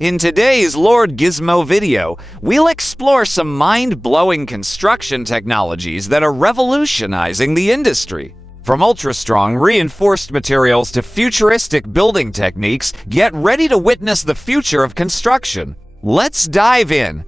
In today's Lord Gizmo video, we'll explore some mind-blowing construction technologies that are revolutionizing the industry. From ultra-strong reinforced materials to futuristic building techniques, get ready to witness the future of construction. Let's dive in.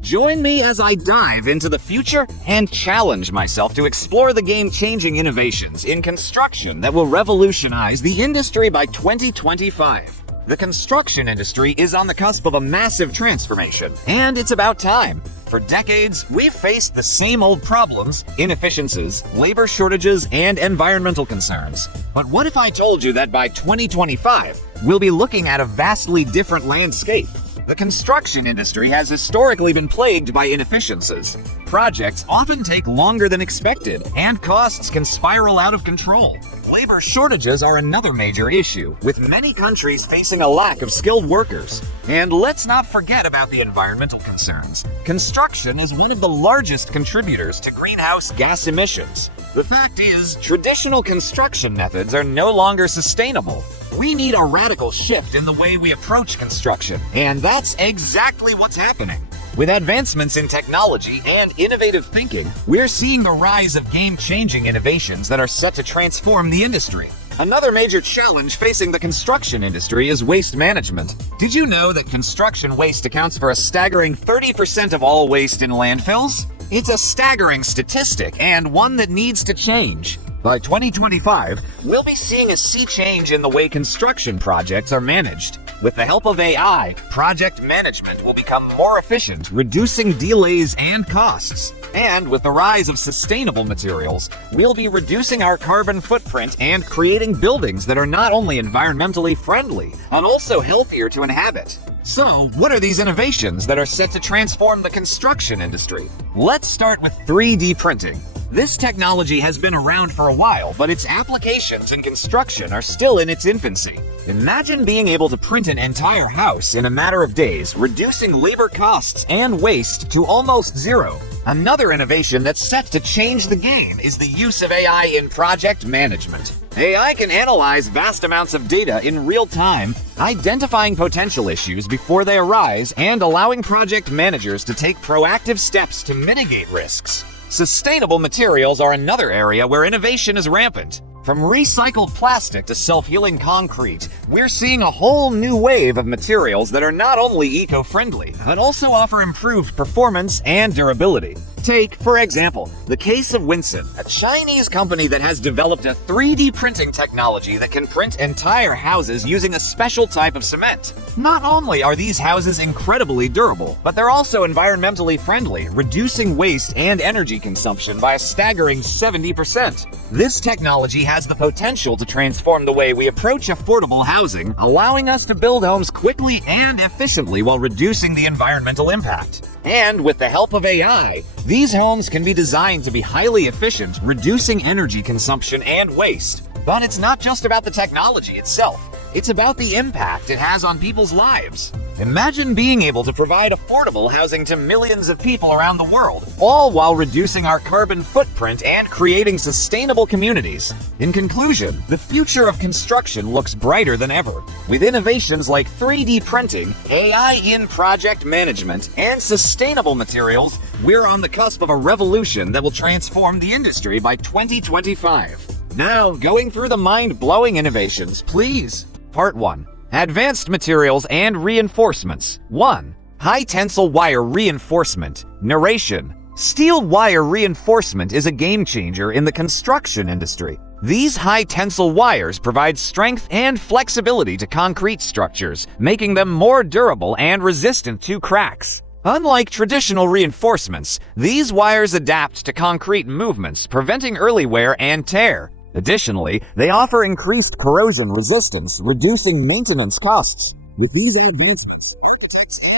Join me as I dive into the future and challenge myself to explore the game-changing innovations in construction that will revolutionize the industry by 2025. The construction industry is on the cusp of a massive transformation, and it's about time. For decades, we've faced the same old problems, inefficiencies, labor shortages, and environmental concerns. But what if I told you that by 2025, we'll be looking at a vastly different landscape? The construction industry has historically been plagued by inefficiencies. Projects often take longer than expected, and costs can spiral out of control. Labor shortages are another major issue, with many countries facing a lack of skilled workers. And let's not forget about the environmental concerns. Construction is one of the largest contributors to greenhouse gas emissions. The fact is, traditional construction methods are no longer sustainable. We need a radical shift in the way we approach construction, and that's exactly what's happening. With advancements in technology and innovative thinking, we're seeing the rise of game-changing innovations that are set to transform the industry. Another major challenge facing the construction industry is waste management. Did you know that construction waste accounts for a staggering 30% of all waste in landfills? It's a staggering statistic and one that needs to change. By 2025, we'll be seeing a sea change in the way construction projects are managed. With the help of AI, project management will become more efficient, reducing delays and costs. And with the rise of sustainable materials, we'll be reducing our carbon footprint and creating buildings that are not only environmentally friendly, but also healthier to inhabit. So, what are these innovations that are set to transform the construction industry? Let's start with 3D printing. This technology has been around for a while, but its applications in construction are still in its infancy. Imagine being able to print an entire house in a matter of days, reducing labor costs and waste to almost zero. Another innovation that's set to change the game is the use of AI in project management. AI can analyze vast amounts of data in real time, identifying potential issues before they arise and allowing project managers to take proactive steps to mitigate risks. Sustainable materials are another area where innovation is rampant. From recycled plastic to self-healing concrete, we're seeing a whole new wave of materials that are not only eco-friendly, but also offer improved performance and durability. Take, for example, the case of Winson, a Chinese company that has developed a 3D printing technology that can print entire houses using a special type of cement. Not only are these houses incredibly durable, but they're also environmentally friendly, reducing waste and energy consumption by a staggering 70%. This technology has the potential to transform the way we approach affordable housing, allowing us to build homes quickly and efficiently while reducing the environmental impact. And with the help of AI, these homes can be designed to be highly efficient, reducing energy consumption and waste. But it's not just about the technology itself. It's about the impact it has on people's lives. Imagine being able to provide affordable housing to millions of people around the world, all while reducing our carbon footprint and creating sustainable communities. In conclusion, the future of construction looks brighter than ever. With innovations like 3D printing, AI in project management, and sustainable materials, we're on the cusp of a revolution that will transform the industry by 2025. Now, going through the mind-blowing innovations, please. Part 1. Advanced Materials and Reinforcements. 1. High-tensile wire reinforcement. Narration. Steel wire reinforcement is a game-changer in the construction industry. These high-tensile wires provide strength and flexibility to concrete structures, making them more durable and resistant to cracks. Unlike traditional reinforcements, these wires adapt to concrete movements, preventing early wear and tear. Additionally, they offer increased corrosion resistance, reducing maintenance costs. With these advancements, architects can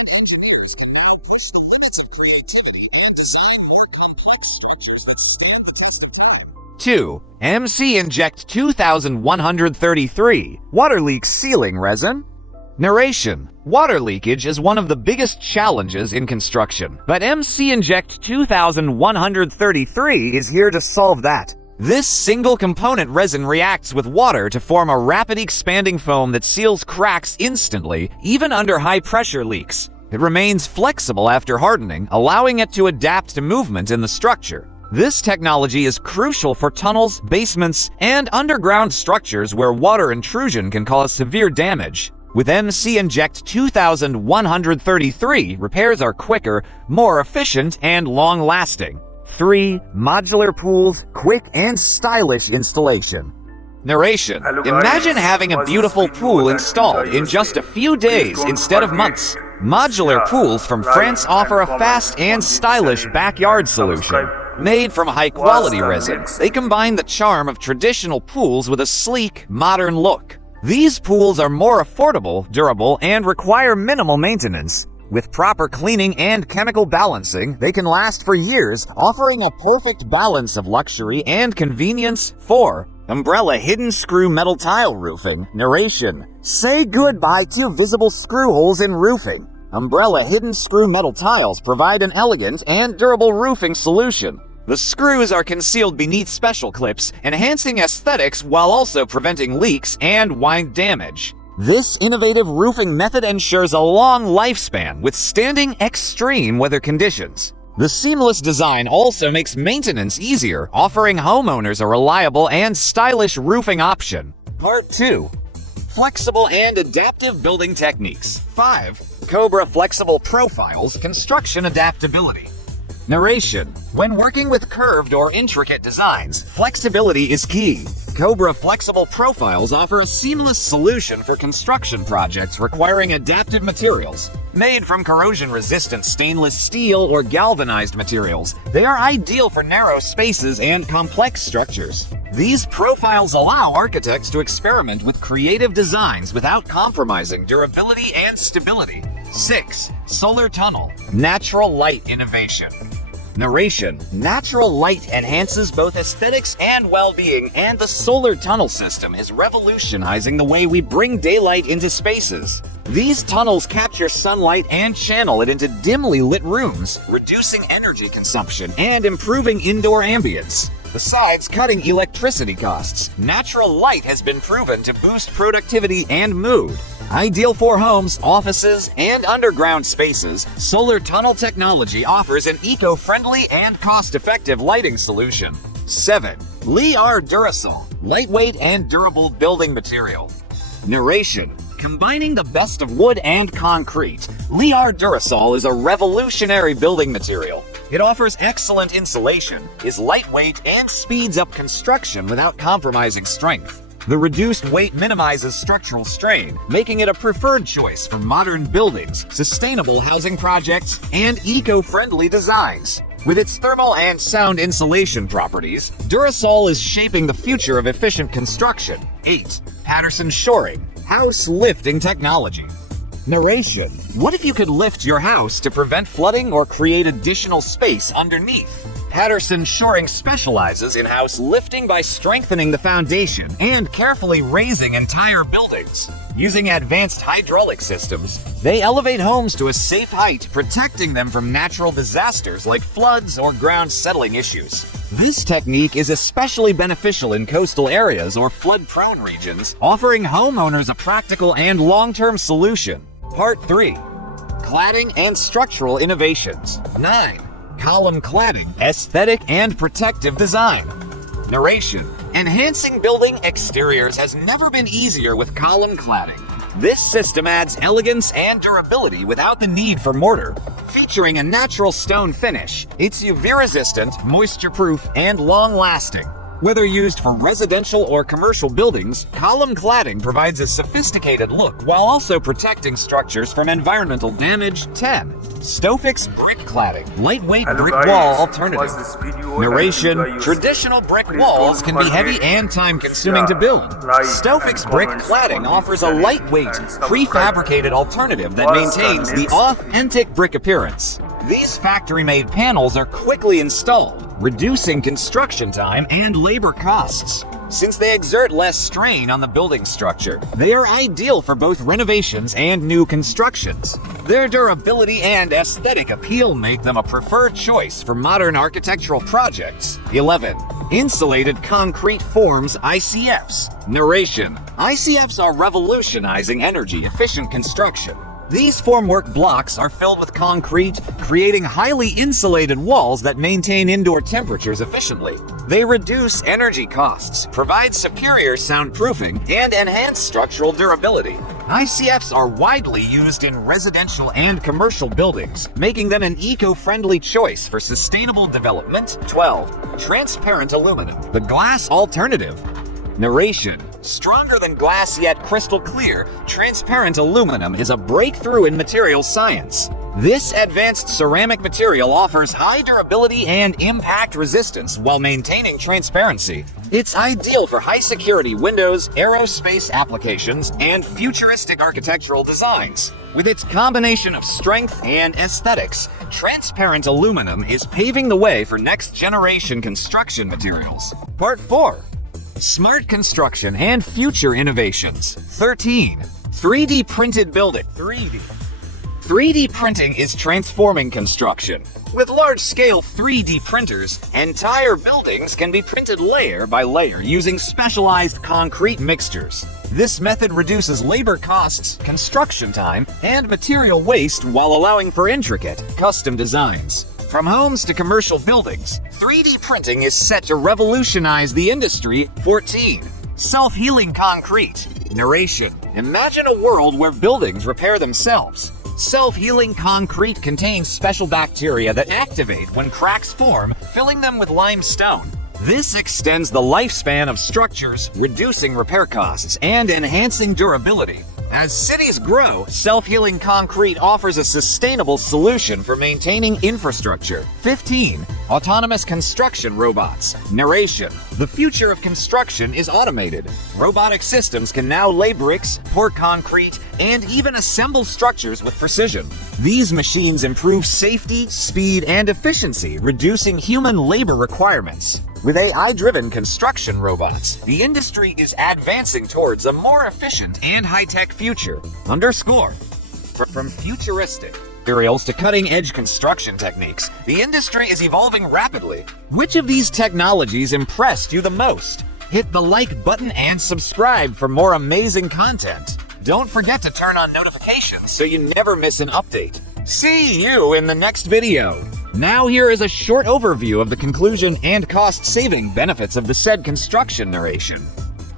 now push the limits of creativity and design more complex structures that stand the test of time. 2. MC Inject 2133 Water Leak Sealing Resin. Narration. Water leakage is one of the biggest challenges in construction, but MC Inject 2133 is here to solve that. This single-component resin reacts with water to form a rapid expanding foam that seals cracks instantly, even under high-pressure leaks. It remains flexible after hardening, allowing it to adapt to movement in the structure. This technology is crucial for tunnels, basements, and underground structures where water intrusion can cause severe damage. With MC Inject 2133, repairs are quicker, more efficient, and long-lasting. 3. Modular pools, quick and stylish installation. Narration. Imagine having a beautiful pool installed in just a few days instead of months. Modular pools from France offer a fast and stylish backyard solution. Made from high-quality resin, they combine the charm of traditional pools with a sleek, modern look. These pools are more affordable, durable, and require minimal maintenance. With proper cleaning and chemical balancing, they can last for years, offering a perfect balance of luxury and convenience. 4. Umbrella hidden screw metal tile roofing. Narration. Say goodbye to visible screw holes in roofing. Umbrella hidden screw metal tiles provide an elegant and durable roofing solution. The screws are concealed beneath special clips, enhancing aesthetics while also preventing leaks and wind damage. This innovative roofing method ensures a long lifespan, withstanding extreme weather conditions. The seamless design also makes maintenance easier, offering homeowners a reliable and stylish roofing option. Part 2. Flexible and adaptive building techniques. 5. Cobra flexible profiles, construction adaptability. Narration. When working with curved or intricate designs, flexibility is key. Cobra flexible profiles offer a seamless solution for construction projects requiring adaptive materials. Made from corrosion-resistant stainless steel or galvanized materials, they are ideal for narrow spaces and complex structures. These profiles allow architects to experiment with creative designs without compromising durability and stability. 6. Solar tunnel. Natural light innovation. Narration. Natural light enhances both aesthetics and well-being, and the solar tunnel system is revolutionizing the way we bring daylight into spaces. These tunnels capture sunlight and channel it into dimly lit rooms, reducing energy consumption and improving indoor ambience. Besides cutting electricity costs, natural light has been proven to boost productivity and mood. Ideal for homes, offices, and underground spaces, solar tunnel technology offers an eco-friendly and cost-effective lighting solution. 7. LeR Durasol, lightweight and durable building material. Narration. Combining the best of wood and concrete, LeR Durasol is a revolutionary building material. It offers excellent insulation, is lightweight, and speeds up construction without compromising strength. The reduced weight minimizes structural strain, making it a preferred choice for modern buildings, sustainable housing projects, and eco-friendly designs. With its thermal and sound insulation properties, Durasol is shaping the future of efficient construction. 8. Patterson Shoring, house lifting technology. Narration. What if you could lift your house to prevent flooding or create additional space underneath? Patterson Shoring specializes in house lifting by strengthening the foundation and carefully raising entire buildings. Using advanced hydraulic systems, they elevate homes to a safe height, protecting them from natural disasters like floods or ground settling issues. This technique is especially beneficial in coastal areas or flood-prone regions, offering homeowners a practical and long-term solution. Part 3. Cladding and structural innovations. 9. Column cladding, aesthetic and protective design. Narration. Enhancing building exteriors has never been easier with column cladding. This system adds elegance and durability without the need for mortar. Featuring a natural stone finish, it's UV-resistant, moisture-proof, and long-lasting. Whether used for residential or commercial buildings, column cladding provides a sophisticated look while also protecting structures from environmental damage. 10. Stofix brick cladding, lightweight brick wall alternative. Narration. Traditional brick walls can be heavy and time-consuming to build. Stofix brick cladding offers a lightweight, prefabricated alternative that maintains the authentic brick appearance. These factory-made panels are quickly installed, reducing construction time and labor costs. Since they exert less strain on the building structure, they are ideal for both renovations and new constructions. Their durability and aesthetic appeal make them a preferred choice for modern architectural projects. 11. Insulated concrete forms, ICFs. Narration: ICFs are revolutionizing energy-efficient construction. These formwork blocks are filled with concrete, creating highly insulated walls that maintain indoor temperatures efficiently. They reduce energy costs, provide superior soundproofing, and enhance structural durability. ICFs are widely used in residential and commercial buildings, making them an eco-friendly choice for sustainable development. 12. Transparent aluminum, the glass alternative. Narration: stronger than glass yet crystal clear, transparent aluminum is a breakthrough in materials science. This advanced ceramic material offers high durability and impact resistance while maintaining transparency. It's ideal for high-security windows, aerospace applications, and futuristic architectural designs. With its combination of strength and aesthetics, transparent aluminum is paving the way for next-generation construction materials. Part 4. Smart construction and future innovations. 13. 3D printed building. 3D printing is transforming construction. With large-scale 3D printers, entire buildings can be printed layer by layer using specialized concrete mixtures. This method reduces labor costs, construction time, and material waste while allowing for intricate, custom designs. From homes to commercial buildings, 3D printing is set to revolutionize the industry. 14. Self-healing concrete. Narration: imagine a world where buildings repair themselves. Self-healing concrete contains special bacteria that activate when cracks form, filling them with limestone. This extends the lifespan of structures, reducing repair costs and enhancing durability. As cities grow, self-healing concrete offers a sustainable solution for maintaining infrastructure. 15. Autonomous construction robots. Narration: the future of construction is automated. Robotic systems can now lay bricks, pour concrete, and even assemble structures with precision. These machines improve safety, speed, and efficiency, reducing human labor requirements. With AI-driven construction robots, the industry is advancing towards a more efficient and high-tech future. Underscore: from futuristic materials to cutting-edge construction techniques, the industry is evolving rapidly. Which of these technologies impressed you the most? Hit the like button and subscribe for more amazing content. Don't forget to turn on notifications so you never miss an update. See you in the next video. Now here is a short overview of the conclusion and cost-saving benefits of the said construction narration.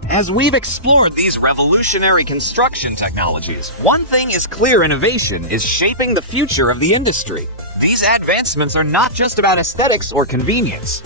As we've explored these revolutionary construction technologies, one thing is clear: innovation is shaping the future of the industry. These advancements are not just about aesthetics or convenience.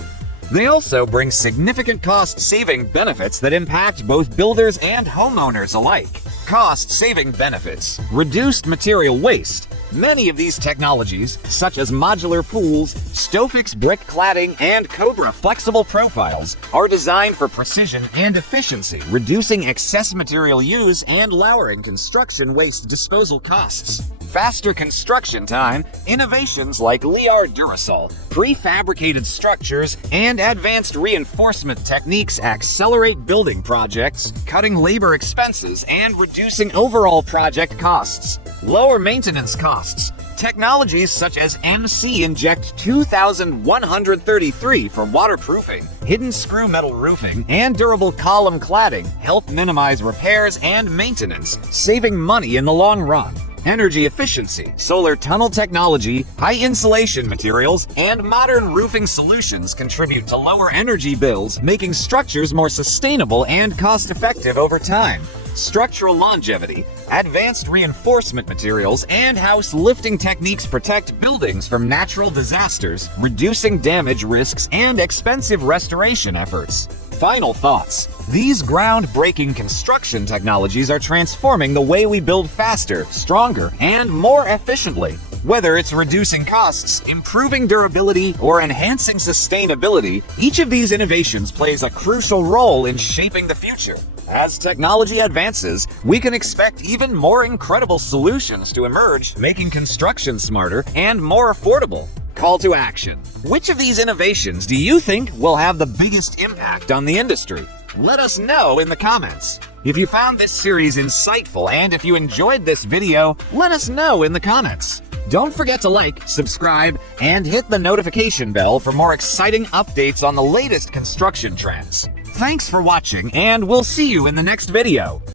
They also bring significant cost-saving benefits that impact both builders and homeowners alike. Cost-saving benefits: reduced material waste. Many of these technologies, such as modular pools, Stofix brick cladding, and Cobra flexible profiles, are designed for precision and efficiency, reducing excess material use and lowering construction waste disposal costs. Faster construction time. Innovations like Liard Durasol, prefabricated structures, and advanced reinforcement techniques accelerate building projects, cutting labor expenses and reducing overall project costs. Lower maintenance costs. Technologies such as MC Inject 2133 for waterproofing, hidden screw metal roofing, and durable column cladding help minimize repairs and maintenance, saving money in the long run. Energy efficiency. Solar tunnel technology, high insulation materials, and modern roofing solutions contribute to lower energy bills, making structures more sustainable and cost-effective over time. Structural longevity. Advanced reinforcement materials and house lifting techniques protect buildings from natural disasters, reducing damage risks and expensive restoration efforts. Final thoughts. These groundbreaking construction technologies are transforming the way we build faster, stronger, and more efficiently. Whether it's reducing costs, improving durability, or enhancing sustainability, each of these innovations plays a crucial role in shaping the future. As technology advances, we can expect even more incredible solutions to emerge, making construction smarter and more affordable. Call to action. Which of these innovations do you think will have the biggest impact on the industry? Let us know in the comments. If you found this series insightful and if you enjoyed this video, let us know in the comments. Don't forget to like, subscribe, and hit the notification bell for more exciting updates on the latest construction trends. Thanks for watching, and we'll see you in the next video.